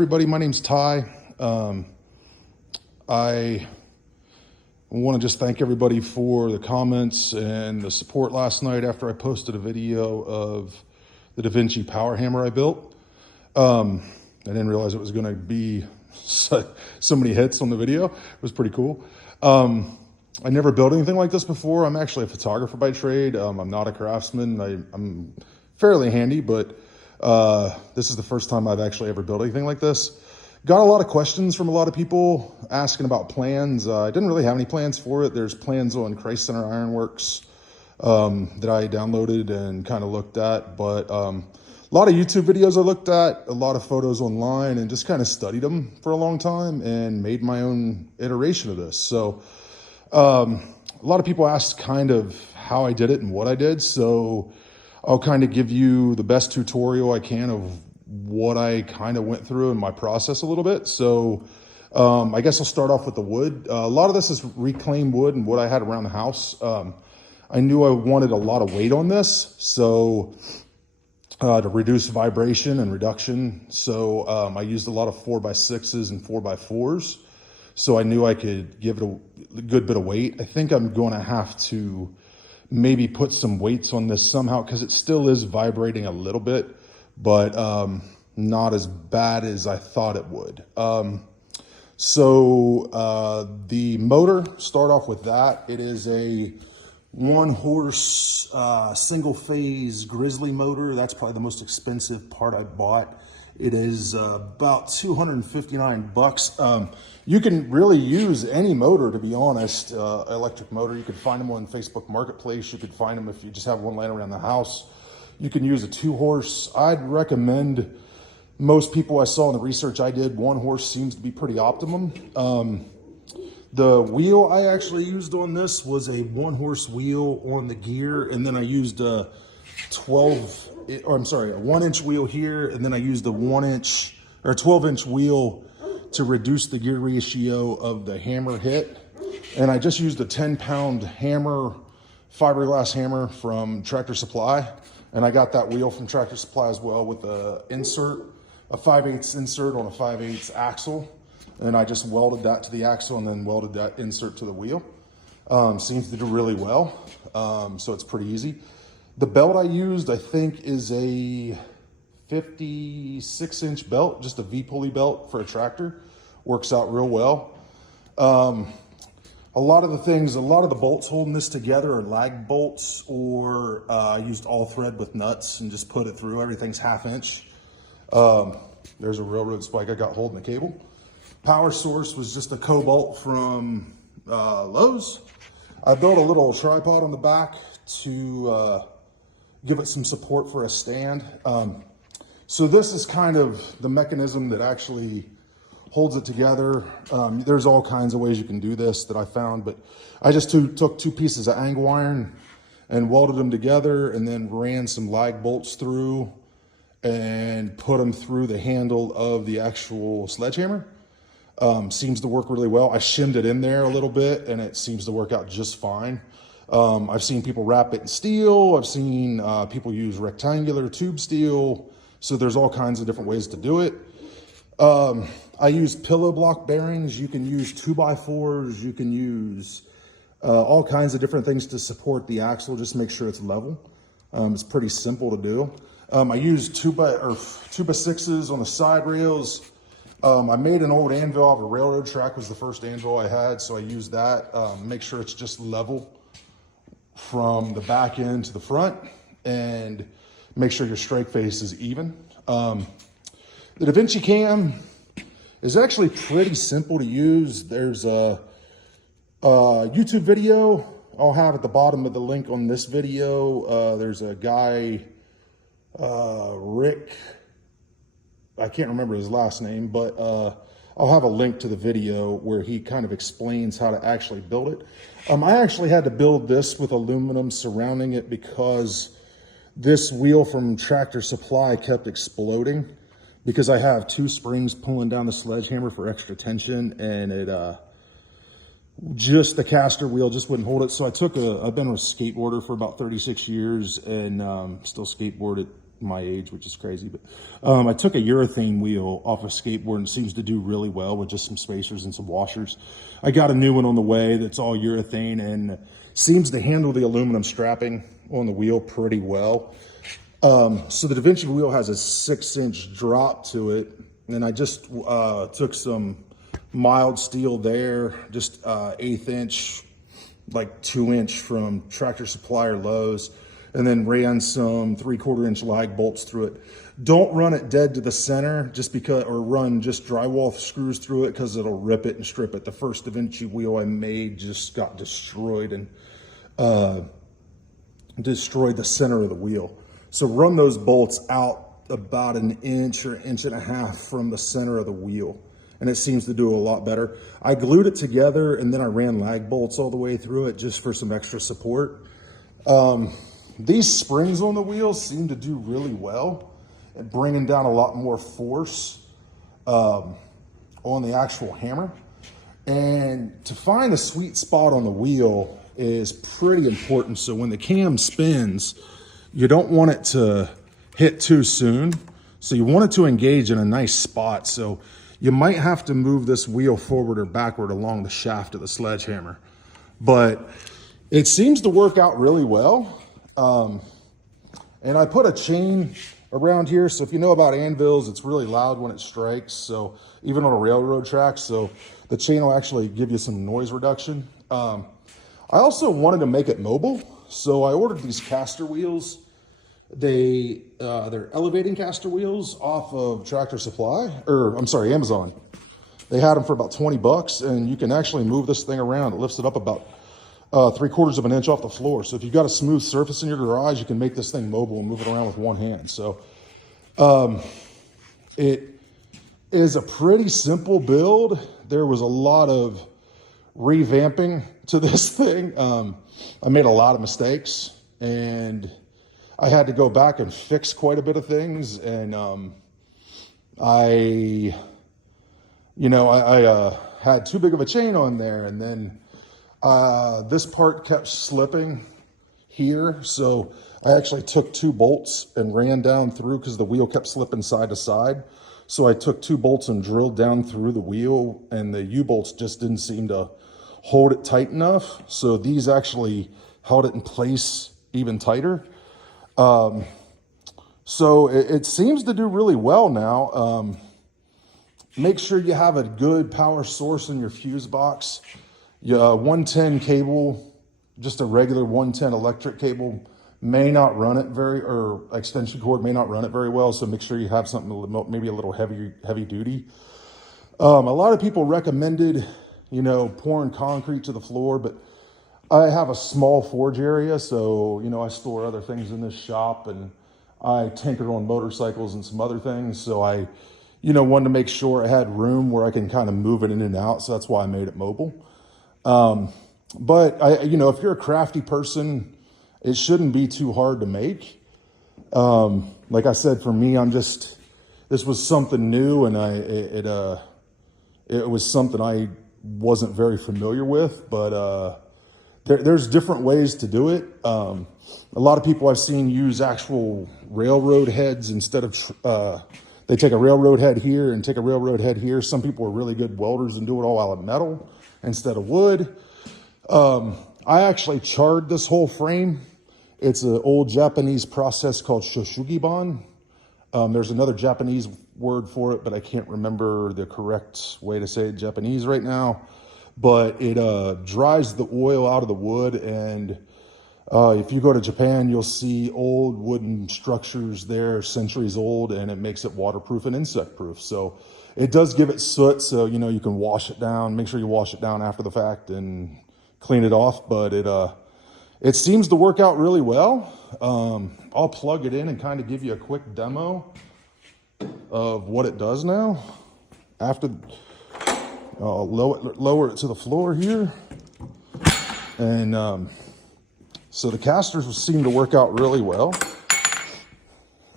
Everybody, my name's Ty. I want to just thank everybody for the comments and the support last night after I posted a video of the Davinci Power Hammer I built. I didn't realize it was going to be so many hits on the video. It was pretty cool. I never built anything like this before. I'm actually a photographer by trade. I'm not a craftsman. I'm fairly handy, but this is the first time I've actually ever built anything like this. Got a lot of questions from a lot of people asking about plans. I didn't really have any plans for it. There's plans on Christ Center Ironworks that I downloaded and kind of looked at, but a lot of YouTube videos I looked at, a lot of photos online, and just kind of studied them for a long time and made my own iteration of this. So a lot of people asked kind of how I did it and what I did. So I'll kind of give you the best tutorial I can of what I kind of went through in my process a little bit. So I guess I'll start off with the wood. A lot of this is reclaimed wood and what I had around the house. I knew I wanted a lot of weight on this, so to reduce vibration and reduction. So I used a lot of 4x6s and 4x4s. So I knew I could give it a good bit of weight. I think I'm going to have to maybe put some weights on this somehow because it still is vibrating a little bit, but not as bad as I thought it would. So the motor, start off with that. It is a 1-horse single phase Grizzly motor. That's probably the most expensive part I bought. It is about $259. You can really use any motor, to be honest, electric motor. You could find them on Facebook Marketplace. You could find them if you just have one laying around the house. You can use a 2-horse. I'd recommend most people I saw in the research I did, 1-horse seems to be pretty optimum. The wheel I actually used on this was a 1-horse wheel on the gear, and then I used a 1-inch wheel here, and then I used a 1-inch or 12-inch wheel to reduce the gear ratio of the hammer hit. And I just used a 10-pound hammer, fiberglass hammer from Tractor Supply, and I got that wheel from Tractor Supply as well with a insert, a 5/8 insert on a 5/8 axle, and I just welded that to the axle and then welded that insert to the wheel. Seems to do really well, so it's pretty easy. The belt I used, I think, is a 56-inch belt, just a V-pulley belt for a tractor. Works out real well. A lot of the bolts holding this together are lag bolts, or I used all thread with nuts and just put it through. Everything's 1/2 inch. There's a railroad spike I got holding the cable. Power source was just a Cobalt from Lowe's. I built a little tripod on the back to give it some support for a stand. So this is kind of the mechanism that actually holds it together. There's all kinds of ways you can do this that I found, but I just took 2 pieces of angle iron and welded them together, and then ran some lag bolts through and put them through the handle of the actual sledgehammer. Seems to work really well. I shimmed it in there a little bit, and it seems to work out just fine. I've seen people wrap it in steel. I've seen people use rectangular tube steel. So there's all kinds of different ways to do it. I use pillow block bearings. You can use 2x4s. You can use all kinds of different things to support the axle. Just make sure it's level. It's pretty simple to do. I used 2x6s on the side rails. I made an old anvil off a railroad track. Was the first anvil I had, so I used that. Make sure it's just level from the back end to the front, and make sure your strike face is even. The Davinci cam is actually pretty simple to use. There's a YouTube video I'll have at the bottom of the link on this video. There's a guy, Rick, I can't remember his last name, but I'll have a link to the video where he kind of explains how to actually build it. I actually had to build this with aluminum surrounding it because this wheel from Tractor Supply kept exploding, because I have 2 springs pulling down the sledgehammer for extra tension, and it just the caster wheel just wouldn't hold it. So I've been a skateboarder for about 36 years and still skateboard at my age, which is crazy. But I took a urethane wheel off a skateboard and it seems to do really well with just some spacers and some washers. I got a new one on the way that's all urethane and seems to handle the aluminum strapping on the wheel pretty well. So the Davinci wheel has a 6-inch drop to it, and I just took some mild steel there, just 1/8 inch, like 2-inch from Tractor Supply or Lowe's, and then ran some 3/4 inch lag bolts through it. Don't run it dead to the center just because, or run just drywall screws through it because it'll rip it and strip it. The first Davinci wheel I made just got destroyed and destroyed the center of the wheel. So run those bolts out about 1 inch or 1.5 inches from the center of the wheel, and it seems to do a lot better. I glued it together and then I ran lag bolts all the way through it just for some extra support. These springs on the wheels seem to do really well at bringing down a lot more force on the actual hammer. And to find a sweet spot on the wheel is pretty important. So when the cam spins, you don't want it to hit too soon. So you want it to engage in a nice spot. So you might have to move this wheel forward or backward along the shaft of the sledgehammer. But it seems to work out really well. And I put a chain around here. So if you know about anvils, it's really loud when it strikes. So even on a railroad track, so the chain will actually give you some noise reduction. I also wanted to make it mobile. So I ordered these caster wheels. They're elevating caster wheels off of Tractor Supply, or I'm sorry, Amazon. They had them for about 20 bucks, and you can actually move this thing around. It lifts it up about 3/4 of an inch off the floor. So if you've got a smooth surface in your garage, you can make this thing mobile and move it around with one hand. So it is a pretty simple build. There was a lot of revamping to this thing. I made a lot of mistakes, and I had to go back and fix quite a bit of things. And I had too big of a chain on there, and then this part kept slipping here. So I actually took 2 bolts and ran down through because the wheel kept slipping side to side. So I took 2 bolts and drilled down through the wheel, and the U-bolts just didn't seem to hold it tight enough. So these actually held it in place even tighter. So it seems to do really well now. Make sure you have a good power source in your fuse box. 110 cable, just a regular 110 electric cable may not run it or extension cord may not run it very well. So make sure you have something maybe a little heavy duty. A lot of people recommended, pouring concrete to the floor, but I have a small forge area. So, I store other things in this shop, and I tinker on motorcycles and some other things. So I, wanted to make sure I had room where I can kind of move it in and out. So that's why I made it mobile. But if you're a crafty person, it shouldn't be too hard to make. Like I said, for me, this was something new, and it was something I wasn't very familiar with, but, there's different ways to do it. A lot of people I've seen use actual railroad heads instead of, they take a railroad head here and take a railroad head here. Some people are really good welders and do it all out of metal instead of wood. I actually charred this whole frame. It's an old Japanese process called shoshugiban. There's another Japanese word for it, but I can't remember the correct way to say it in Japanese right now. But it dries the oil out of the wood, and if you go to Japan, you'll see old wooden structures there, centuries old, and it makes it waterproof and insect proof. So it does give it soot, so you can wash it down. Make sure you wash it down after the fact and clean it off. But it seems to work out really well. I'll plug it in and kind of give you a quick demo of what it does now. I'll lower it to the floor here. And so the casters seem to work out really well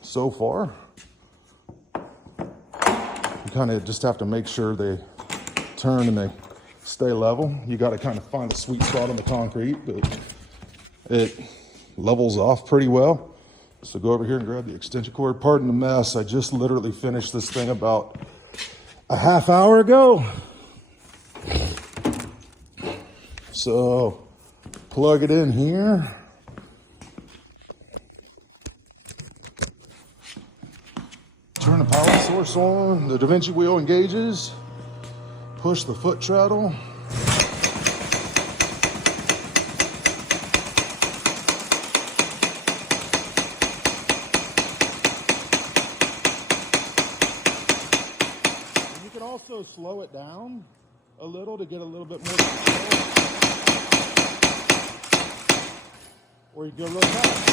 so far. You kind of just have to make sure they turn and they stay level. You got to kind of find a sweet spot on the concrete, but it levels off pretty well. So go over here and grab the extension cord. Pardon the mess. I just literally finished this thing about a half hour ago. So plug it in here. Turn the power source on. The Davinci wheel engages. Push the foot treadle. You can also slow it down a little to get a little bit more control. Or you go real fast.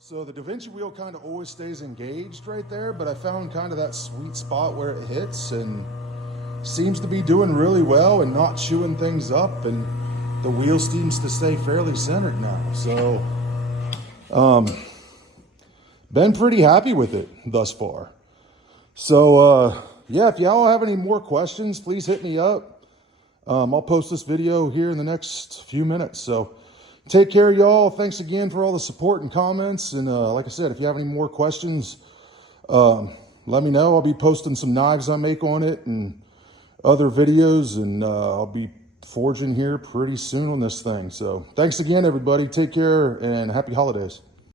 So the Davinci wheel kind of always stays engaged right there, but I found kind of that sweet spot where it hits and seems to be doing really well and not chewing things up, and the wheel seems to stay fairly centered now. So been pretty happy with it thus far. So yeah, if y'all have any more questions, please hit me up. I'll post this video here in the next few minutes. So take care, y'all. Thanks again for all the support and comments. And like I said, if you have any more questions, let me know. I'll be posting some knives I make on it and other videos, and I'll be forging here pretty soon on this thing. So thanks again, everybody. Take care and happy holidays.